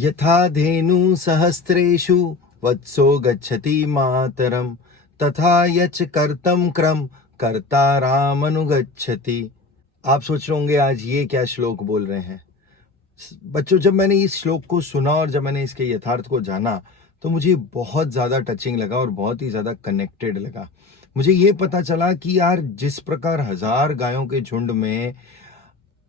यथा धेनु सहस्रेषु वत्सो गच्छति मातरम तथा यच कर्तम क्रम कर्ता रामनुगच्छति। आप सोच रहे होंगे आज ये क्या श्लोक बोल रहे हैं। बच्चों, जब मैंने इस श्लोक को सुना और जब मैंने इसके यथार्थ को जाना तो मुझे बहुत ज़्यादा टचिंग लगा और बहुत ही ज़्यादा कनेक्टेड लगा। मुझे ये पता चला कि यार जिस प्रकार 1000 गायों के झुंड में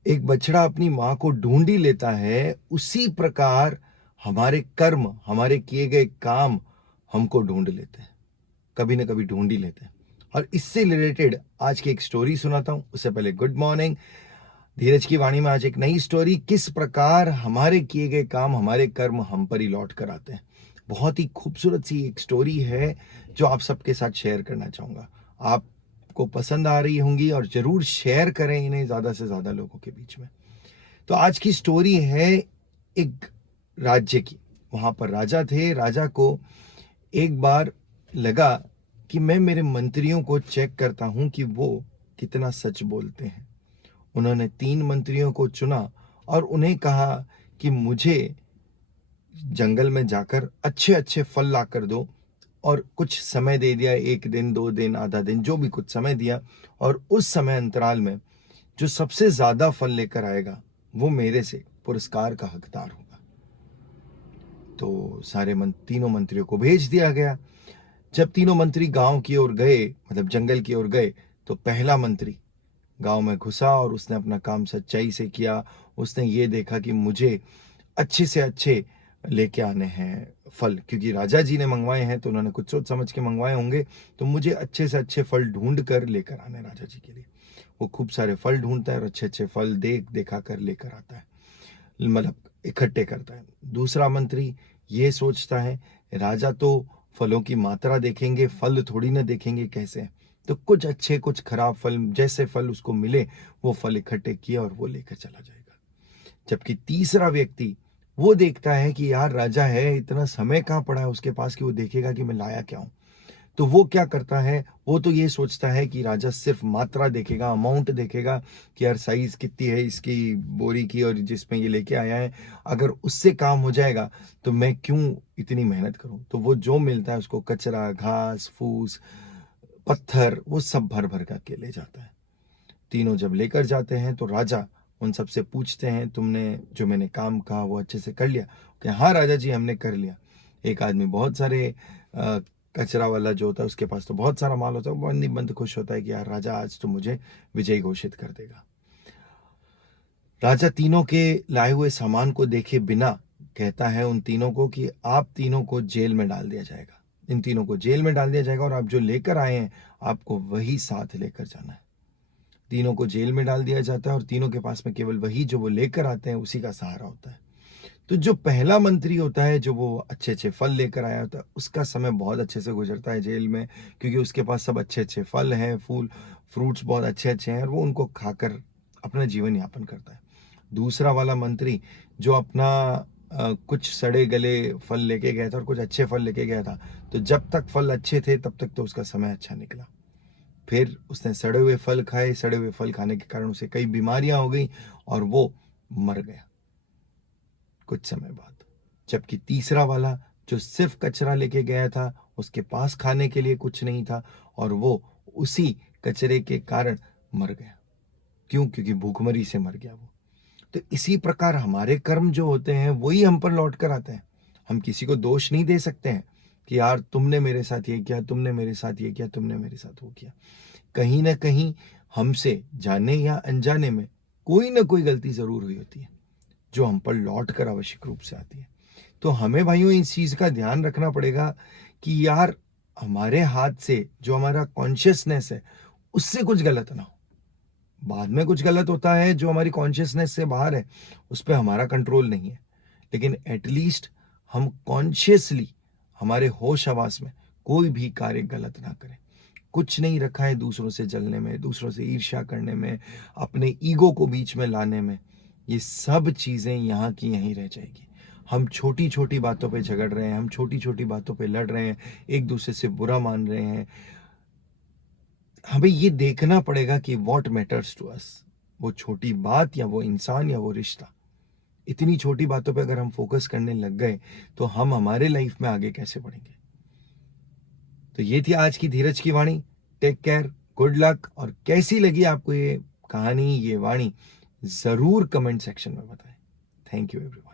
एक बछड़ा अपनी माँ को ढूंढ ही लेता है, उसी प्रकार हमारे कर्म, हमारे किए गए काम हमको ढूंढ लेते हैं, कभी ना कभी ढूंढ ही लेते हैं। और इससे रिलेटेड आज की एक स्टोरी सुनाता हूं। उससे पहले गुड मॉर्निंग। धीरज की वाणी में आज एक नई स्टोरी, किस प्रकार हमारे किए गए काम, हमारे कर्म हम पर ही लौट कर आते हैं। बहुत ही खूबसूरत सी एक स्टोरी है जो आप सबके साथ शेयर करना चाहूंगा। आपको पसंद आ रही होंगी और जरूर शेयर करें इन्हें ज्यादा से ज्यादा लोगों के बीच में। तो आज की स्टोरी है एक राज्य की। वहां पर राजा थे। राजा को एक बार लगा कि मैं मेरे मंत्रियों को चेक करता हूं कि वो कितना सच बोलते हैं। उन्होंने 3 मंत्रियों को चुना और उन्हें कहा कि मुझे जंगल में जाकर अच्छे अच्छे फल ला कर दो। और कुछ समय दे दिया, 1 दिन, 2 दिन, आधा दिन, जो भी कुछ समय दिया। और उस समय अंतराल में जो सबसे ज्यादा फल लेकर आएगा वो मेरे से पुरस्कार का हकदार होगा। तो तीनों मंत्रियों को भेज दिया गया। जब तीनों मंत्री गांव की ओर गए, मतलब जंगल की ओर गए, तो पहला मंत्री गांव में घुसा और उसने अपना काम सच्चाई से किया। उसने ये देखा कि मुझे अच्छे से अच्छे लेके आने हैं फल, क्योंकि राजा जी ने मंगवाए हैं तो उन्होंने कुछ सोच समझ के मंगवाए होंगे। तो मुझे अच्छे से अच्छे फल ढूंढ कर लेकर आने राजा जी के लिए। वो खूब सारे फल ढूंढता है और अच्छे अच्छे फल देखा कर लेकर आता है, मतलब इकट्ठे करता है। दूसरा मंत्री ये सोचता है, राजा तो फलों की मात्रा देखेंगे, फल थोड़ी ना देखेंगे कैसे। तो कुछ अच्छे कुछ खराब फल, जैसे फल उसको मिले वो फल इकट्ठे किए और वो लेकर चला जाएगा। जबकि तीसरा व्यक्ति वो देखता है कि यार राजा है, इतना समय कहाँ पड़ा है उसके पास कि वो देखेगा कि मैं लाया क्या हूं। तो वो क्या करता है, वो तो ये सोचता है कि राजा सिर्फ मात्रा देखेगा, अमाउंट देखेगा कि यार साइज कितनी है इसकी बोरी की और जिसमें ये लेके आया है, अगर उससे काम हो जाएगा तो मैं क्यों इतनी मेहनत करूं। तो वो जो मिलता है उसको कचरा, घास फूस, पत्थर, वो सब भर भर करके ले जाता है। तीनों जब लेकर जाते हैं तो राजा उन सबसे पूछते हैं, तुमने जो मैंने काम कहा वो अच्छे से कर लिया? कि हाँ राजा जी, हमने कर लिया। एक आदमी बहुत सारे कचरा वाला जो होता है उसके पास तो बहुत सारा माल होता है, वो निबंध खुश होता है कि यार राजा आज तो मुझे विजयी घोषित कर देगा। राजा तीनों के लाए हुए सामान को देखे बिना कहता है उन तीनों को कि आप तीनों को जेल में डाल दिया जाएगा। इन तीनों को जेल में डाल दिया जाएगा और आप जो लेकर आए हैं आपको वही साथ लेकर जाना है। तीनों को जेल में डाल दिया जाता है और तीनों के पास में केवल वही जो वो लेकर आते हैं उसी का सहारा होता है। तो जो पहला मंत्री होता है, जो वो अच्छे अच्छे फल लेकर आया होता है, उसका समय बहुत अच्छे से गुजरता है जेल में, क्योंकि उसके पास सब अच्छे अच्छे फल हैं, फूल फ्रूट्स बहुत अच्छे अच्छे हैं और वो उनको खाकर अपना जीवन यापन करता है। दूसरा वाला मंत्री जो अपना कुछ सड़े गले फल लेके गया था और कुछ अच्छे फल लेके गया था, तो जब तक फल अच्छे थे तब तक तो उसका समय अच्छा निकला। फिर उसने सड़े हुए फल खाए, सड़े हुए फल खाने के कारण उसे कई बीमारियां हो गई और वो मर गया कुछ समय बाद। जबकि तीसरा वाला जो सिर्फ कचरा लेके गया था, उसके पास खाने के लिए कुछ नहीं था और वो उसी कचरे के कारण मर गया। क्यों? क्योंकि भूखमरी से मर गया वो। तो इसी प्रकार हमारे कर्म जो होते हैं वही हम पर लौट कर आते हैं। हम किसी को दोष नहीं दे सकते हैं कि यार तुमने मेरे साथ ये किया, तुमने मेरे साथ ये किया, तुमने मेरे साथ वो किया। कहीं ना कहीं हमसे जाने या अनजाने में कोई ना कोई गलती जरूर हुई होती है जो हम पर लौट कर आवश्यक रूप से आती है। तो हमें भाइयों इस चीज का ध्यान रखना पड़ेगा कि यार हमारे हाथ से जो हमारा कॉन्शियसनेस है उससे कुछ गलत ना हो। बाद में कुछ गलत होता है जो हमारी कॉन्शियसनेस से बाहर है, उस पर हमारा कंट्रोल नहीं है, लेकिन एटलीस्ट हम कॉन्शियसली हमारे होश हवास में कोई भी कार्य गलत ना करें। कुछ नहीं रखा है दूसरों से जलने में, दूसरों से ईर्ष्या करने में, अपने ईगो को बीच में लाने में। ये सब चीजें यहाँ की यहीं रह जाएगी। हम छोटी छोटी बातों पे झगड़ रहे हैं, हम छोटी छोटी बातों पे लड़ रहे हैं, एक दूसरे से बुरा मान रहे हैं। हमें ये देखना पड़ेगा कि व्हाट मैटर्स टू अस, वो छोटी बात या वो इंसान या वो रिश्ता। इतनी छोटी बातों पे अगर हम फोकस करने लग गए तो हम हमारे लाइफ में आगे कैसे बढ़ेंगे। तो ये थी आज की धीरज की वाणी। Take care, good luck. और कैसी लगी आपको ये कहानी, ये वाणी, जरूर कमेंट सेक्शन में बताएं। Thank you everyone.